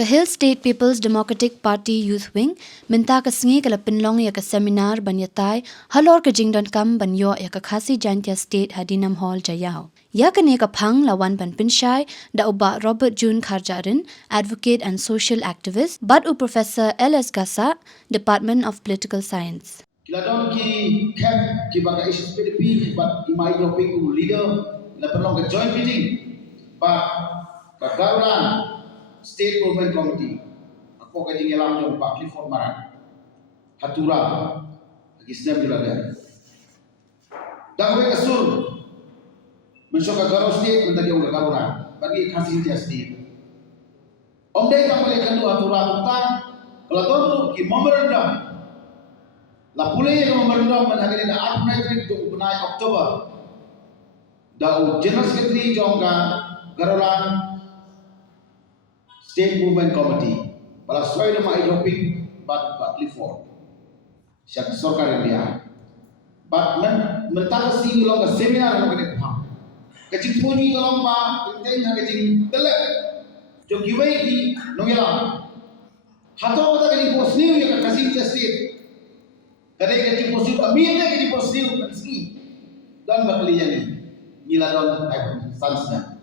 Ka Hill State People's Democratic Party Youth Wing minta ka sengi kala pinlong ya ka seminar banyatai halor ka jingdon kam banyo ya ka khasi Jantia State Hadinam Hall Jayao. Ya ka ne ka phang lawan ban pinshai da uba Robert June Kharjarin, advocate and social activist, but u Professor L.S. Gasa, Department of Political Science. Kiladon ki cap ki baga SPDP but imai doping ku leader la perlu ke joint meeting ba kagaran State Movement Committee ako ka jingelam jong Pak Clifford Maran hatura lagi sedang julaga dahwe kasur mensoka Garo State mentagi uga garuran bagi khasi India State omdai kamale kandu hatura muta keladon ki memorandum la pulih yang memberendam menghadiri da 8 Oktober da General Secretary jongga Garulan State Movement Committee pada sesuai nama idoping Pak Clifford siap sorkar India but mentang sing long seminar lo kene paham kecing puni kalau pa penting ha kecing telek jo giwai di nongela hato kata kali pos new ya kasih state kadai kecing pos new amin kecing pos new kasih dan bakli yani nila don ai sansna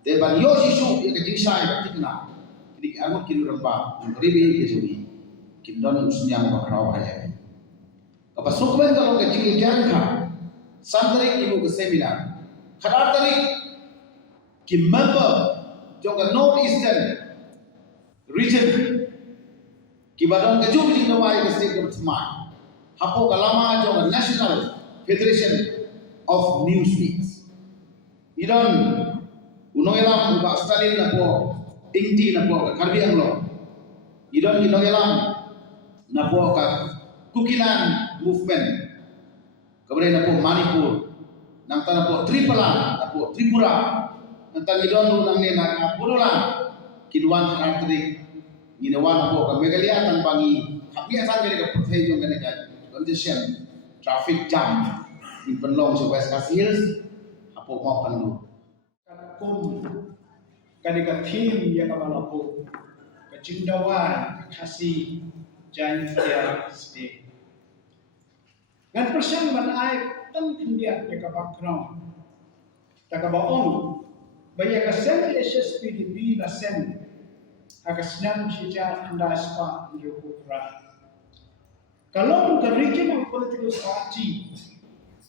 te ban yo sisu ya kecing sai ketikna jadi anu kini rempa ribi kesuri kindon usnyang bakrau haya apa sukmen kalau kecing jangka santri ibu ke seminar khadar tari ki member jongga North Eastern region ki badon ke jum di nawai ke state government hapo kalama jongga National Federation of Newspeaks idon unoelam ba Stalin na po ingti na po Karbi Anglo idon kinoelam na po ka Kukilan movement kemudian na po Manipur nang tanah po Tripura na po Tripura nang idon nang ne na purulan kinuan karantri ginawa na po ka Meghalaya tan bangi kapiasan gani ka protejo gani ka condition traffic jam in Penlong sa West Coast Hills apo mo kanlu kum kadika team ya kabala po kacingdawan kasi Jantia State ngan persen man ay tan kindia ya ka background takabaon baya ka sen SSPDP na sen agasnam siya andas pa ndukura kalau ka regional political party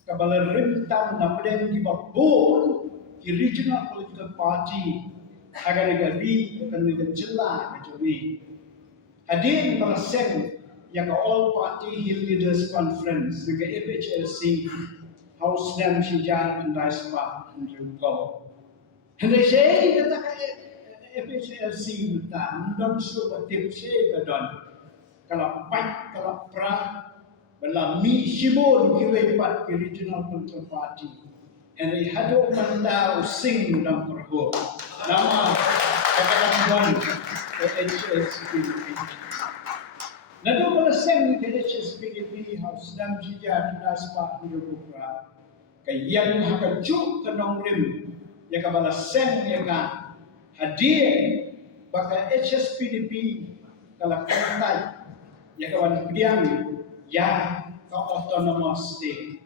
kabala rimtam na pwedeng gibabon ki regional political party agar gabi akan menjela kejuri hadir para sen yang all party Hill Leaders Conference dengan FHLC House dan Sijan Andais Pak Ndruko hendak saya kata FHLC betul dan sudah tip saya kadon kalau baik kalau pra belami sibur kiwe pat regional political party and they had to mandau sing dalam pergo nama katakan HSPDP nado pala sing ke HSPDP House dan Jija Tunas Pak Ndukura kayang hakajuk kanong rim ya kabala sing ya ka hadir baka HSPDP kala kantai ya kawan pediam ya ka autonomous state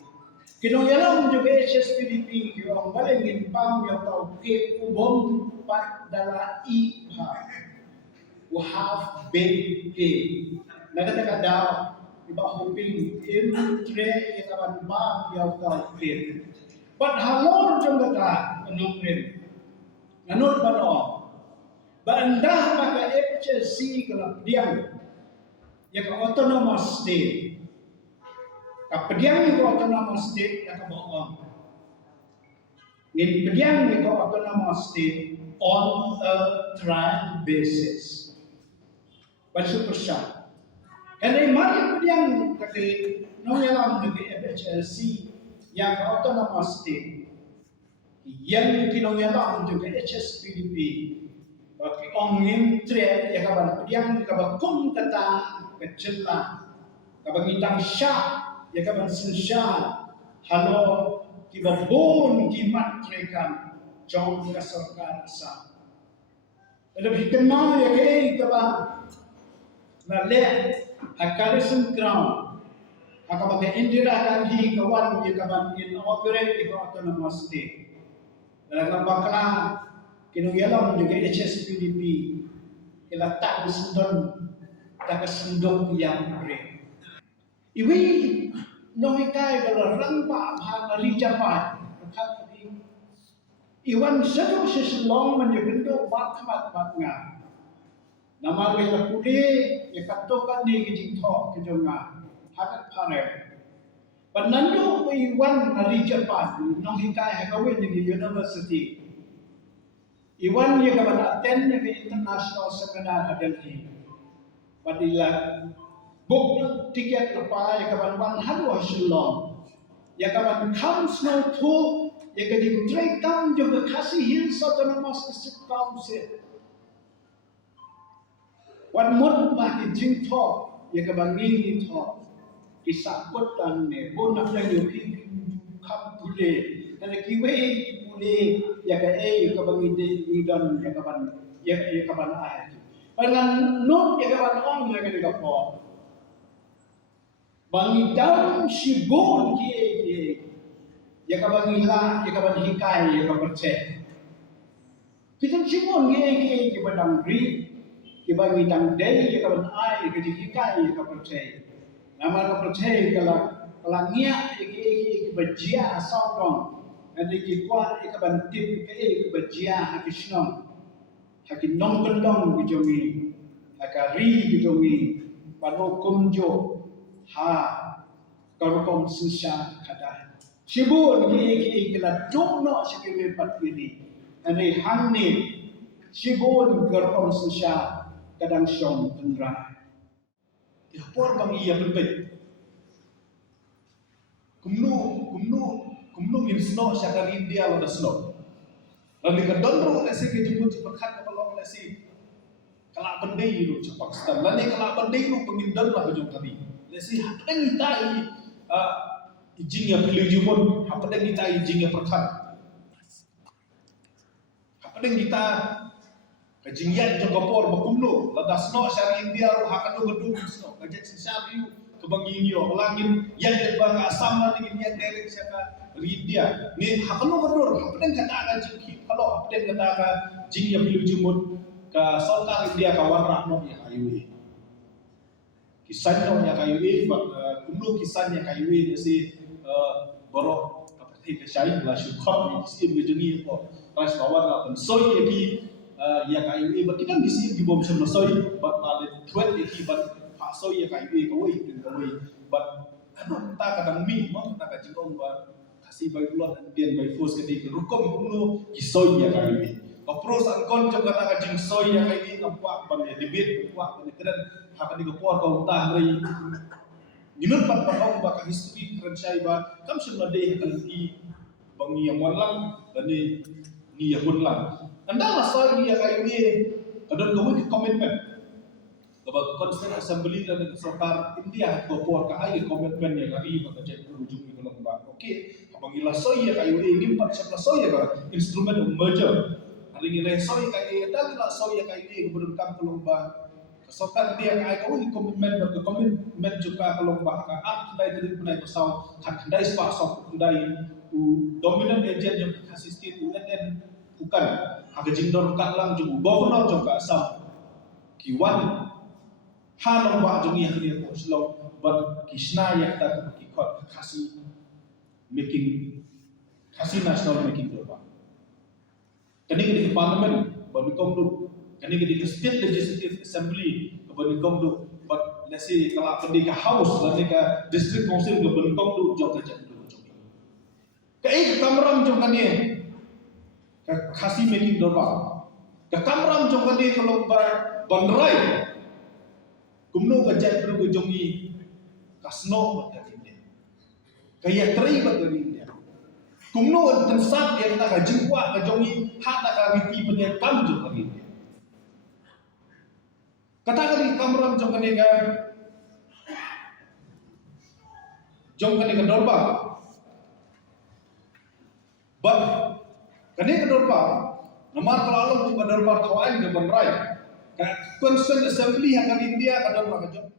kinonyalang juga HSPDP yung balingin pang yung tao ke ubom pat dala iha wahaf ben ke nagataga daw iba hoping tre ikaban ba yung tao ke but halor yung gata anong rin nanod ba no ba andah maka HSC kalap diam yung autonomous state kapediang ni autonomous state yang kebawa. Ini pediang ni autonomous state on a trial basis. Baca persat. Kerana mari pediang kaki nongelam dengan FHLC yang autonomous state yang kinongelam juga HSPDP bagi ongin tre yang kaban pediang kaban kum kata kecelah kaban ngitang syak ya kaban sensya halo kibabon kimat rekan jong ka sarkar sa lebih kenal ya kay na le a garrison ground akabaga Indira Gandhi kawan ye kaban inaugurate the autonomous state. Dalam bakla kinu yalam juga HSPDP ilatak di sundon tak sundon yang bre. Iwi nohikai dalam rangpa bahana rijapat kati iwan satu seselong menjebendo batmat batnga. Nama kita pulih ya katokan ni kijingtok kejonga. Hakat pare. Panando iwan hari Japan nong hikai hakawe di university. Iwan ya kaban attend the international seminar di Delhi. Padilla book tiket lepa ya kaban wan hadwa shillong. Ya kaban come snow to ya kadim trek down juga kasih hills autonomous district council. Wan mud makin jingtok ya kaban ngini tok. Kisah kotan ne bonak yang yopi kam pule dan kiwe pule ya ka ya ka bangi dan ya ka ban ai pangan not ya ka ban ong ya ka ka po bangi daun sibon ki ya ka bangi la ya ka ban hikai ya ka perce kita sibon ki badang ri ki bangi dang dei ya ka ban ai ka hikai ya ka perce nama ka percaya kalau niat iki bajia saudong nanti iki kuat iki bantit iki bajia hakisnom hakinong kendong bijongi hakari bijongi pano kumjo ha karukom susah kada sibun iki la jomno sikime patiri nanti hangni sibun karukom susah kadang syom tendra ya por bang iya berbeda. Kumnu min snow syakar India wala snow. Lalu kedondro lesi kejumut cepat kapalong lesi kelak bendai lu ke Pakistan. Lalu kelak bendai lu pengindon lah kejum tadi. Lesi hapeng itai ijingnya pilih jumut, hapeng itai ijingnya perkat. Hapeng kita kejingyan jong kapor bakumno ladas no syar India ru hakan no gedung sno kajet sisari kebangin yo langin yan de banga sama dengan yan derek syaka India ni hakan no gedur hapen kata ka jingki kalau hapen kata ka jingya bilu jumut ka sultan India ka warna no ya kayuwe kisan no ya kayuwe kumno kisan ya kayuwe si borok seperti kesyai la syukur ni sim gejeni ko ras bawah la pensoy ki ya kayu but kita mesti di bom sama soy but malet tweet iki but pak soy ya kayu kawai dan kawai but ano ta kadang mi mo ta ka jingong ba kasih by blood and then by force kedi rukom kuno ki soy ya kayu ka pros ang kon jong kata ka jing soy ya kayu nampak ban ya debit nampak ban keren hakan di kopor ka utah ri dinut pat pa ka history keren syai ba kam sumna de hakan ki bangi yang walang dan ni ya hunlang anda soal dia kayu ni kadang kamu ke komitmen sebab Constituent Assembly dan Sarkar India kopor ka ai komitmen yang ari maka jadi ujung ni kalau ba okey apabila soya kayu ni nimpat siapa soya ka instrument of merger hari ni soya kayu dan la soya kayu ni kemudian kam kalau ba Sarkar dia ka ai komitmen berkomitmen juga kalau ba ka up dai dari punai pasau hak dai spa sok dai dominant agent yang kasih state UNN bukan agak jindor kaklang jung governor jung ka asam kiwan halong ba jung yang dia ko slow but kisna ya ta ki kot kasih national making doba kani ke parliament bagi komdu kani ke state legislative assembly bagi komdu but nasi kala pendi ka house dan ka district council ke bagi komdu jung ta jang jung kai kamram jung kani kasih making doba ke kamram jong kadi kalau bandrai kumno kajat beru jongi kasno kadi dia kaya teri kadi dia kumno tensat dia ta jingwa ka jongi hata ka riti punya kam jong kadi dia kata kadi kamram jong kadi ka dorba but kani kedorba nomor kalau ke kedorba kawan ke bandrai Constant Assembly hak India kadang makajok.